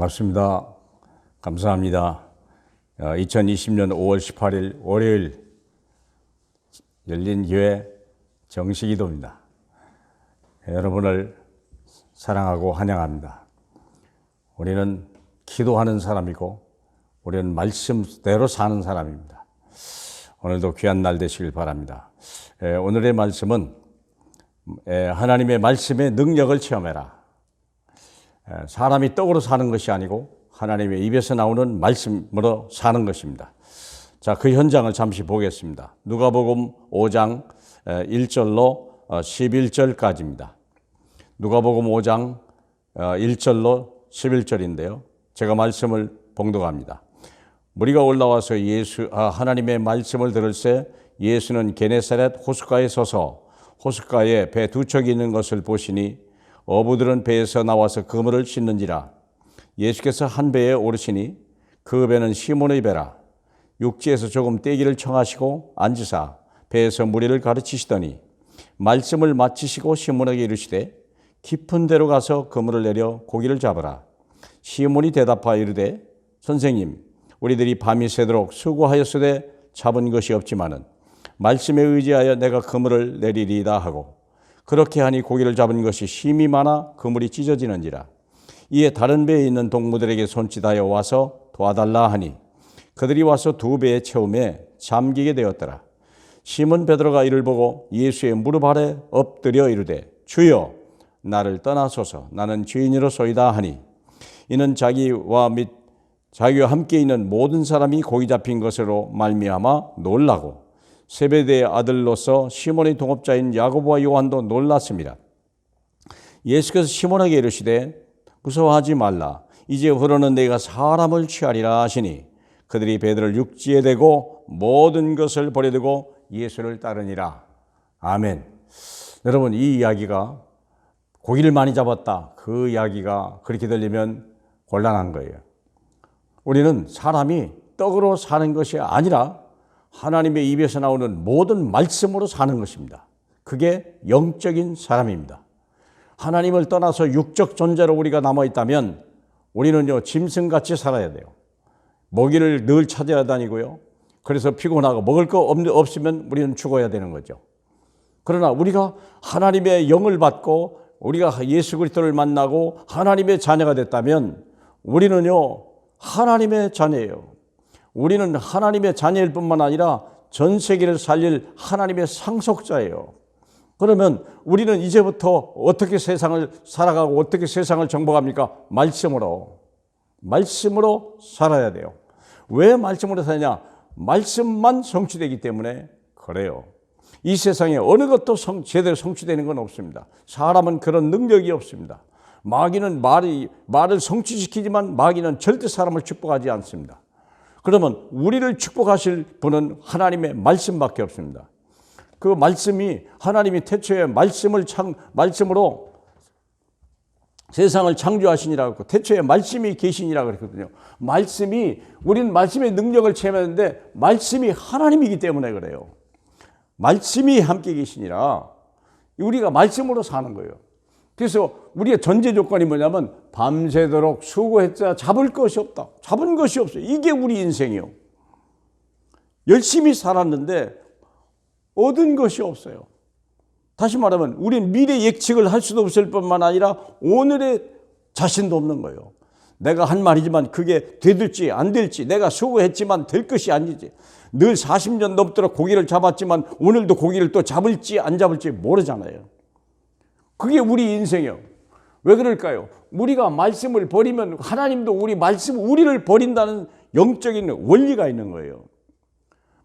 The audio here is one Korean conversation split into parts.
반갑습니다. 감사합니다. 2020년 5월 18일 월요일 열린 교회 정식기도입니다. 여러분을 사랑하고 환영합니다. 우리는 기도하는 사람이고 우리는 말씀대로 사는 사람입니다. 오늘도 귀한 날 되시길 바랍니다. 오늘의 말씀은 하나님의 말씀의 능력을 체험해라. 사람이 떡으로 사는 것이 아니고 하나님의 입에서 나오는 말씀으로 사는 것입니다. 자, 그 현장을 잠시 보겠습니다. 누가복음 5장 1절로 11절까지입니다. 누가복음 5장 1절로 11절인데요. 제가 말씀을 봉독합니다. 무리가 올라와서 하나님의 말씀을 들을새 예수는 게네사렛 호숫가에 서서 호숫가에 배 두 척이 있는 것을 보시니 어부들은 배에서 나와서 그물을 씻는지라. 예수께서 한 배에 오르시니 그 배는 시몬의 배라. 육지에서 조금 떼기를 청하시고 앉으사 배에서 무리를 가르치시더니 말씀을 마치시고 시몬에게 이르시되 깊은 데로 가서 그물을 내려 고기를 잡으라. 시몬이 대답하여 이르되 선생님, 우리들이 밤이 새도록 수고하였으되 잡은 것이 없지만은 말씀에 의지하여 내가 그물을 내리리이다 하고 그렇게 하니 고기를 잡은 것이 심히 많아 그물이 찢어지는지라. 이에 다른 배에 있는 동무들에게 손짓하여 와서 도와달라 하니 그들이 와서 두 배에 채우매 잠기게 되었더라. 시몬 베드로가 이를 보고 예수의 무릎 아래 엎드려 이르되 주여, 나를 떠나소서, 나는 죄인이로소이다 하니 이는 자기와 함께 있는 모든 사람이 고기 잡힌 것으로 말미암아 놀라고 세베대의 아들로서 시몬의 동업자인 야고보와 요한도 놀랐습니다. 예수께서 시몬에게 이르시되 무서워하지 말라. 이제 후로는 내가 사람을 취하리라 하시니 그들이 배들을 육지에 대고 모든 것을 버려두고 예수를 따르니라. 아멘. 여러분, 이 이야기가 고기를 많이 잡았다, 그 이야기가 그렇게 들리면 곤란한 거예요. 우리는 사람이 떡으로 사는 것이 아니라 하나님의 입에서 나오는 모든 말씀으로 사는 것입니다. 그게 영적인 사람입니다. 하나님을 떠나서 육적 존재로 우리가 남아있다면 우리는요, 짐승같이 살아야 돼요. 먹이를 늘 찾아야 다니고요. 그래서 피곤하고 먹을 거 없으면 우리는 죽어야 되는 거죠. 그러나 우리가 하나님의 영을 받고 우리가 예수 그리스도를 만나고 하나님의 자녀가 됐다면 우리는요, 하나님의 자녀예요. 우리는 하나님의 자녀일 뿐만 아니라 전 세계를 살릴 하나님의 상속자예요. 그러면 우리는 이제부터 어떻게 세상을 살아가고 어떻게 세상을 정복합니까? 말씀으로 살아야 돼요. 왜 말씀으로 사냐? 말씀만 성취되기 때문에 그래요. 이 세상에 어느 것도 제대로 성취되는 건 없습니다. 사람은 그런 능력이 없습니다. 마귀는 말을 성취시키지만 마귀는 절대 사람을 축복하지 않습니다. 그러면 우리를 축복하실 분은 하나님의 말씀밖에 없습니다. 그 말씀이 하나님이 태초에 말씀으로 세상을 창조하시니라고 했고 태초에 말씀이 계시니라고 그랬거든요. 우리는 말씀의 능력을 체험했는데 말씀이 하나님이기 때문에 그래요. 말씀이 함께 계시니라 우리가 말씀으로 사는 거예요. 그래서 우리의 전제 조건이 뭐냐면 밤새도록 수고했자 잡을 것이 없다. 잡은 것이 없어요. 이게 우리 인생이요. 열심히 살았는데 얻은 것이 없어요. 다시 말하면 우리는 미래 예측을 할 수도 없을 뿐만 아니라 오늘의 자신도 없는 거예요. 내가 한 말이지만 그게 되들지 안 될지, 내가 수고했지만 될 것이 아니지. 늘 40년 넘도록 고기를 잡았지만 오늘도 고기를 또 잡을지 안 잡을지 모르잖아요. 그게 우리 인생이요. 왜 그럴까요? 우리가 말씀을 버리면 하나님도 우리를 버린다는 영적인 원리가 있는 거예요.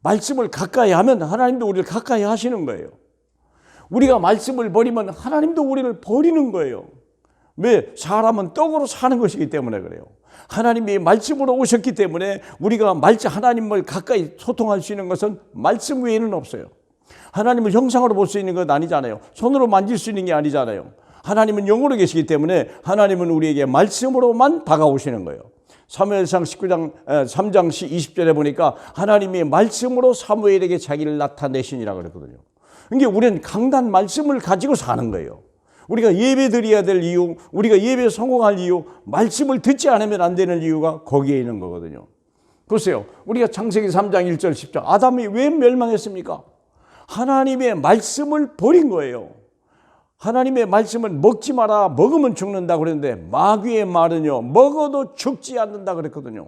말씀을 가까이 하면 하나님도 우리를 가까이 하시는 거예요. 우리가 말씀을 버리면 하나님도 우리를 버리는 거예요. 왜? 사람은 떡으로 사는 것이기 때문에 그래요. 하나님이 말씀으로 오셨기 때문에 우리가 하나님을 가까이 소통할 수 있는 것은 말씀 외에는 없어요. 하나님을 형상으로 볼 수 있는 건 아니잖아요. 손으로 만질 수 있는 게 아니잖아요. 하나님은 영으로 계시기 때문에 하나님은 우리에게 말씀으로만 다가오시는 거예요. 사무엘상 3장 20절에 보니까 하나님이 말씀으로 사무엘에게 자기를 나타내시니라고 그랬거든요. 그러니까 우리는 강단 말씀을 가지고 사는 거예요. 우리가 예배 드려야 될 이유, 우리가 예배 성공할 이유, 말씀을 듣지 않으면 안 되는 이유가 거기에 있는 거거든요. 보세요. 우리가 창세기 3장 1절 10절 아담이 왜 멸망했습니까? 하나님의 말씀을 버린 거예요. 하나님의 말씀은 먹지 마라, 먹으면 죽는다 그랬는데 마귀의 말은요, 먹어도 죽지 않는다 그랬거든요.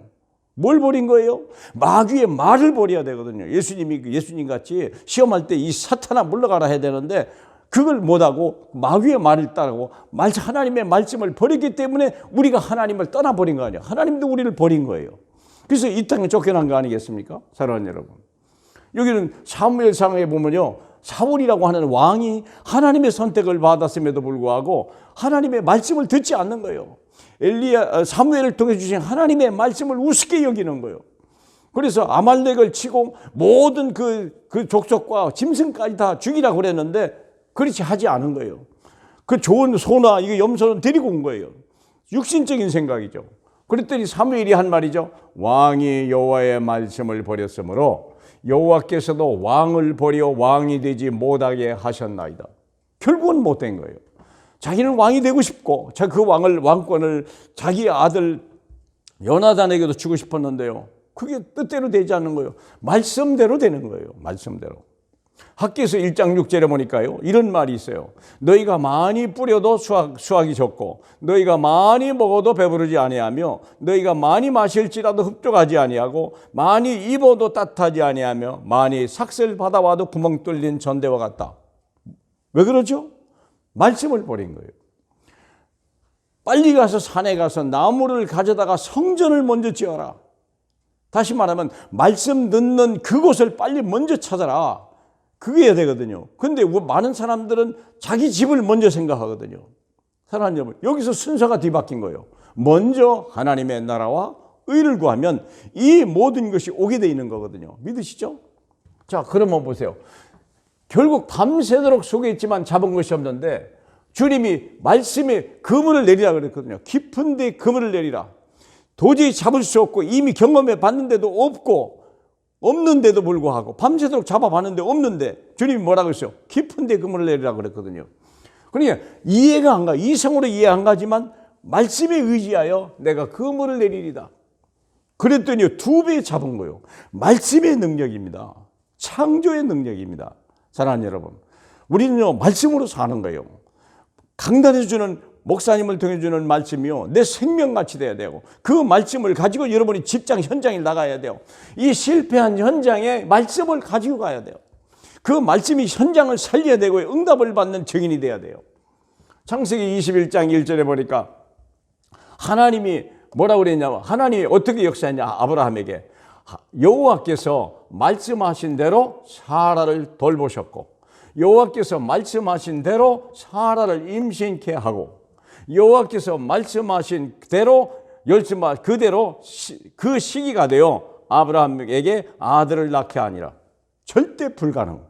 뭘 버린 거예요? 마귀의 말을 버려야 되거든요. 예수님 같이 시험할 때 이 사탄아 물러가라 해야 되는데 그걸 못하고 마귀의 말을 따르고 하나님의 말씀을 버렸기 때문에 우리가 하나님을 떠나버린 거 아니에요. 하나님도 우리를 버린 거예요. 그래서 이 땅에 쫓겨난 거 아니겠습니까? 사랑하는 여러분. 여기는 사무엘상에 보면요, 사울이라고 하는 왕이 하나님의 선택을 받았음에도 불구하고 하나님의 말씀을 듣지 않는 거예요. 사무엘을 통해 주신 하나님의 말씀을 우습게 여기는 거예요. 그래서 아말렉을 치고 모든 그 족속과 짐승까지 다 죽이라고 그랬는데 그렇지 하지 않은 거예요. 그 좋은 소나 이거 염소는 데리고 온 거예요. 육신적인 생각이죠. 그랬더니 사무엘이 한 말이죠. 왕이 여호와의 말씀을 버렸으므로 여호와께서도 왕을 버려 왕이 되지 못하게 하셨나이다. 결국은 못된 거예요. 자기는 왕이 되고 싶고 그 왕권을 자기 아들 요나단에게도 주고 싶었는데요. 그게 뜻대로 되지 않는 거예요. 말씀대로 되는 거예요. 말씀대로. 학개서 1장 6절에 보니까요, 이런 말이 있어요. 너희가 많이 뿌려도 수확이 적고 너희가 많이 먹어도 배부르지 아니하며 너희가 많이 마실지라도 흡족하지 아니하고 많이 입어도 따뜻하지 아니하며 많이 삭슬 받아와도 구멍 뚫린 전대와 같다. 왜 그러죠? 말씀을 버린 거예요. 빨리 가서 산에 가서 나무를 가져다가 성전을 먼저 지어라. 다시 말하면 말씀 듣는 그곳을 빨리 먼저 찾아라. 그게 해야 되거든요. 근데 많은 사람들은 자기 집을 먼저 생각하거든요. 사랑하는 여러분, 여기서 순서가 뒤바뀐 거예요. 먼저 하나님의 나라와 의를 구하면 이 모든 것이 오게 돼 있는 거거든요. 믿으시죠? 자, 그러면 보세요. 결국 밤새도록 속에 있지만 잡은 것이 없는데 주님이 말씀에 그물을 내리라 그랬거든요. 깊은 데 그물을 내리라. 도저히 잡을 수 없고 이미 경험해 봤는데도 없는데도 불구하고 밤새도록 잡아봤는데 없는데 주님이 뭐라고 했어요? 깊은 데 그물을 내리라 그랬거든요. 그러니까 이해가 안 가. 이성으로 이해 안 가지만 말씀에 의지하여 내가 그물을 내리리다. 그랬더니 2배 잡은 거예요. 말씀의 능력입니다. 창조의 능력입니다. 사랑하는 여러분, 우리는요 말씀으로 사는 거예요. 강단에서 주는 목사님을 통해 주는 말씀이요 내 생명같이 돼야 되고 그 말씀을 가지고 여러분이 직장 현장에 나가야 돼요. 이 실패한 현장에 말씀을 가지고 가야 돼요. 그 말씀이 현장을 살려야 되고 응답을 받는 증인이 돼야 돼요. 창세기 21장 1절에 보니까 하나님이 뭐라고 그랬냐면 하나님이 어떻게 역사했냐. 아브라함에게 여호와께서 말씀하신 대로 사라를 돌보셨고 여호와께서 말씀하신 대로 사라를 임신케 하고 여호와께서 말씀하신 대로 그대로 그 시기가 되어 아브라함에게 아들을 낳게 하니라. 절대 불가능.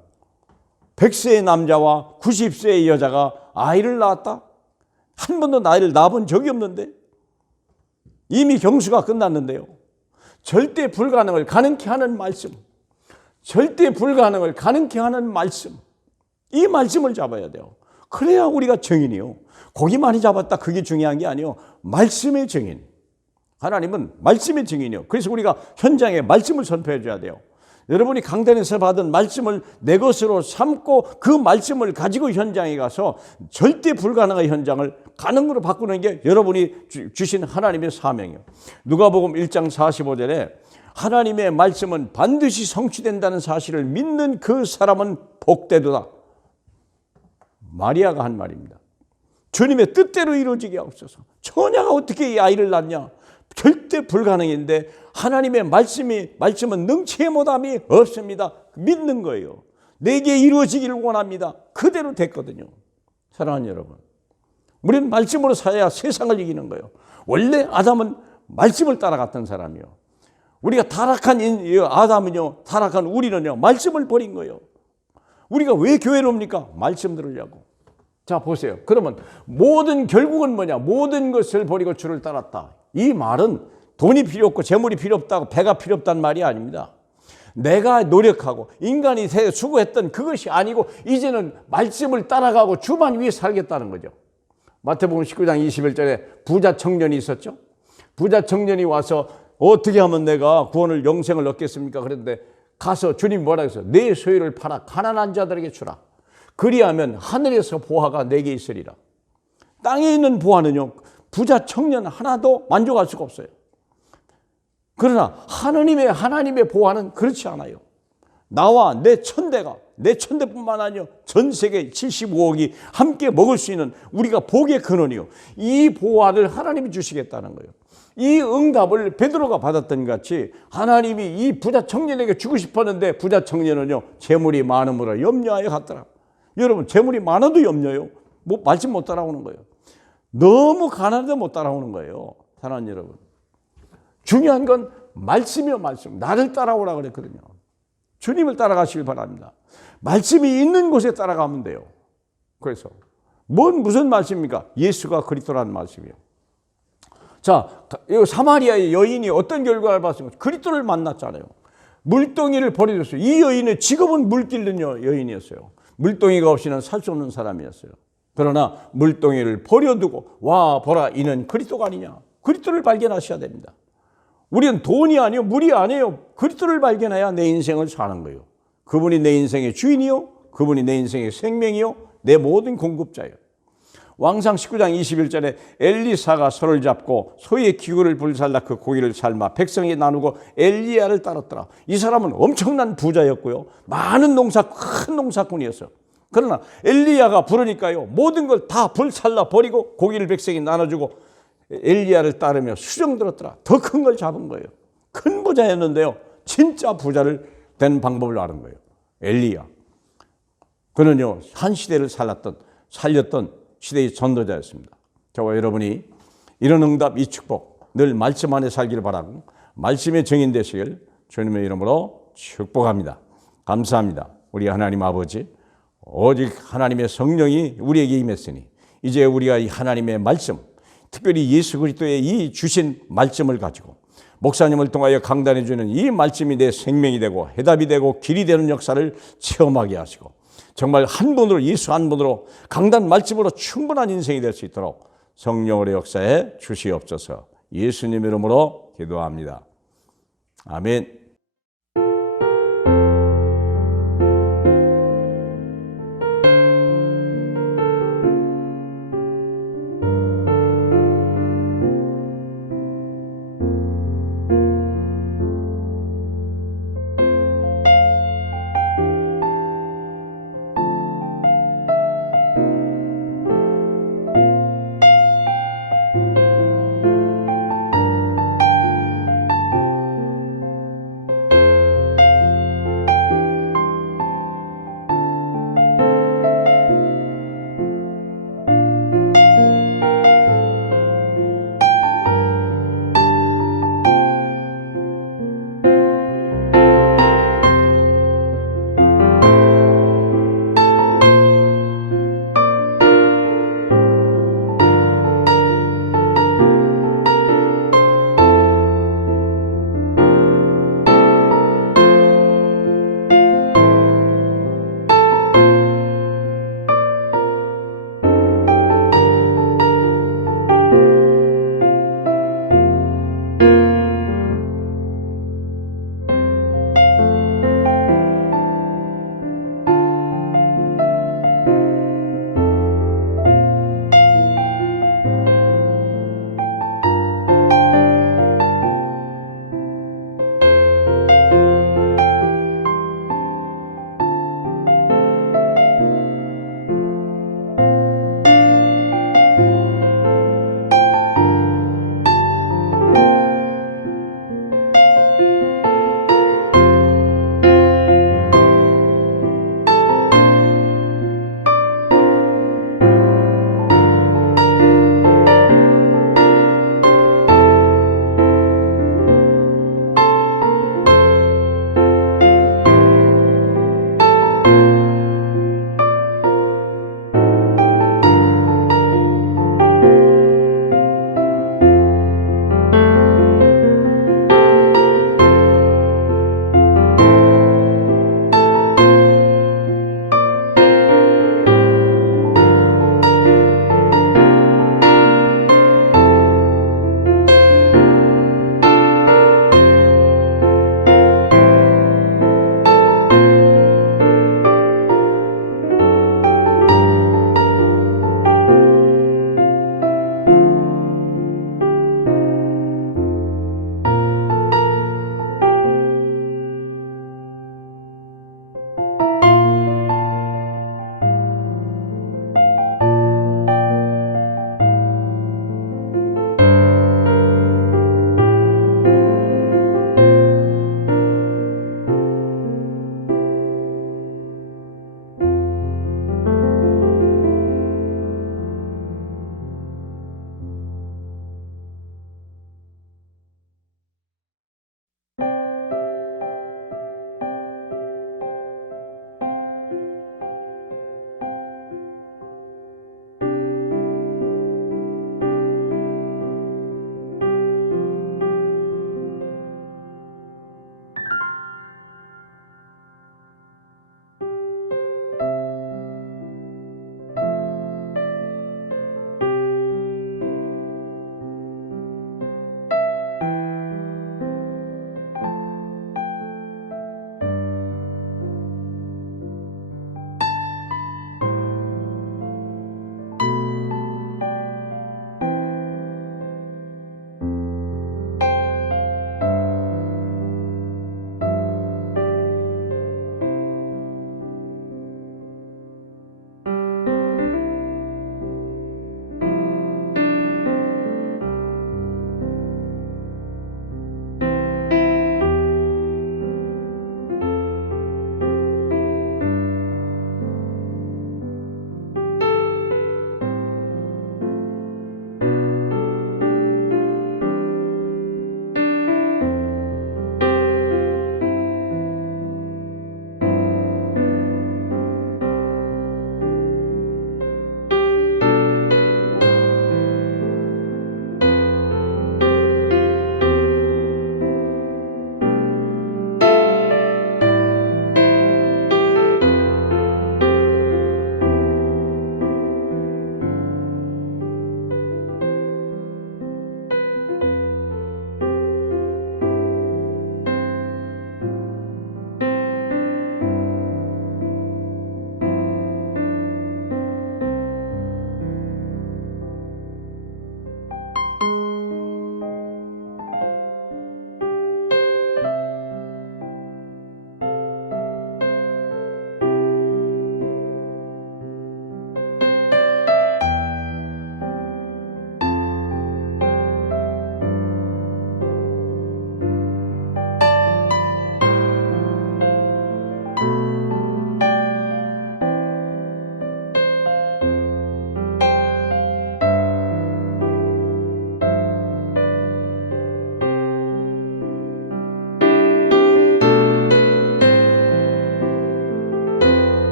100세의 남자와 90세의 여자가 아이를 낳았다? 한 번도 아이를 낳아본 적이 없는데 이미 경수가 끝났는데요. 절대 불가능을 가능케 하는 말씀, 절대 불가능을 가능케 하는 말씀, 이 말씀을 잡아야 돼요. 그래야 우리가 증인이요. 고기 많이 잡았다 그게 중요한 게 아니에요. 말씀의 증인. 하나님은 말씀의 증인이요. 그래서 우리가 현장에 말씀을 선포해 줘야 돼요. 여러분이 강단에서 받은 말씀을 내 것으로 삼고 그 말씀을 가지고 현장에 가서 절대 불가능한 현장을 가능으로 바꾸는 게 여러분이 주신 하나님의 사명이에요. 누가복음 1장 45절에 하나님의 말씀은 반드시 성취된다는 사실을 믿는 그 사람은 복되도다. 마리아가 한 말입니다. 주님의 뜻대로 이루어지게 하옵소서. 처녀가 어떻게 이 아이를 낳냐? 절대 불가능인데 하나님의 말씀은 능치의 못함이 없습니다. 믿는 거예요. 내게 이루어지기를 원합니다. 그대로 됐거든요. 사랑하는 여러분, 우리는 말씀으로 살아야 세상을 이기는 거예요. 원래 아담은 말씀을 따라갔던 사람이요. 우리가 타락한 아담은요, 타락한 우리는요, 말씀을 버린 거예요. 우리가 왜 교회를 옵니까? 말씀 들으려고. 자, 보세요. 그러면 결국은 뭐냐? 모든 것을 버리고 주를 따랐다. 이 말은 돈이 필요 없고 재물이 필요 없다고 배가 필요 없다는 말이 아닙니다. 내가 노력하고 인간이 수고했던 그것이 아니고 이제는 말씀을 따라가고 주만 위해 살겠다는 거죠. 마태복음 19장 21절에 부자 청년이 있었죠. 부자 청년이 와서 어떻게 하면 내가 구원을 영생을 얻겠습니까? 그런데 가서 주님 뭐라 했어요? 내 소유를 팔아 가난한 자들에게 주라. 그리하면 하늘에서 보화가 내게 있으리라. 땅에 있는 보화는요, 부자 청년 하나도 만족할 수가 없어요. 그러나 하나님의 보화는 그렇지 않아요. 나와 내 천대뿐만 아니요 전 세계 75억이 함께 먹을 수 있는 우리가 복의 근원이요, 이 보화를 하나님이 주시겠다는 거예요. 이 응답을 베드로가 받았던 같이 하나님이 이 부자 청년에게 주고 싶었는데 부자 청년은요 재물이 많음으로 염려하여 갔더라. 여러분, 재물이 많아도 염려요. 말씀 못 따라오는 거예요. 너무 가난해도 못 따라오는 거예요. 사랑하는 여러분, 중요한 건 말씀이요, 말씀. 나를 따라오라 그랬거든요. 주님을 따라가시길 바랍니다. 말씀이 있는 곳에 따라가면 돼요. 그래서 무슨 말씀입니까? 예수가 그리스도라는 말씀이에요. 자, 이 사마리아의 여인이 어떤 결과를 봤습니까? 그리스도를 만났잖아요. 물동이를 버려줬어요. 이 여인의 직업은 물 끓는 여인이었어요. 물동이가 없이는 살 수 없는 사람이었어요. 그러나 물동이를 버려두고 와 보라, 이는 그리스도가 아니냐. 그리스도를 발견하셔야 됩니다. 우리는 돈이 아니요 물이 아니에요. 그리스도를 발견해야 내 인생을 사는 거예요. 그분이 내 인생의 주인이요, 그분이 내 인생의 생명이요, 내 모든 공급자예요. 왕상 19장 21절에 엘리사가 소를 잡고 소의 기구를 불살라 그 고기를 삶아 백성이 나누고 엘리야를 따랐더라. 이 사람은 엄청난 부자였고요, 많은 큰 농사꾼이었어요. 그러나 엘리야가 부르니까요 모든 걸 다 불살라 버리고 고기를 백성이 나눠주고 엘리야를 따르며 수정 들었더라. 더 큰 걸 잡은 거예요. 큰 부자였는데요, 진짜 부자를 된 방법을 아는 거예요. 엘리야, 그는요 한 시대를 살렸던 시대의 전도자였습니다. 저와 여러분이 이런 응답, 이 축복 늘 말씀 안에 살기를 바라고 말씀의 증인 되시길 주님의 이름으로 축복합니다. 감사합니다. 우리 하나님 아버지, 오직 하나님의 성령이 우리에게 임했으니 이제 우리가 이 하나님의 말씀, 특별히 예수 그리스도의 이 주신 말씀을 가지고 목사님을 통하여 강단해 주는 이 말씀이 내 생명이 되고 해답이 되고 길이 되는 역사를 체험하게 하시고 정말 한 분으로, 예수 한 분으로 강단 말씀으로 충분한 인생이 될 수 있도록 성령의 역사에 주시옵소서. 예수님 이름으로 기도합니다. 아멘.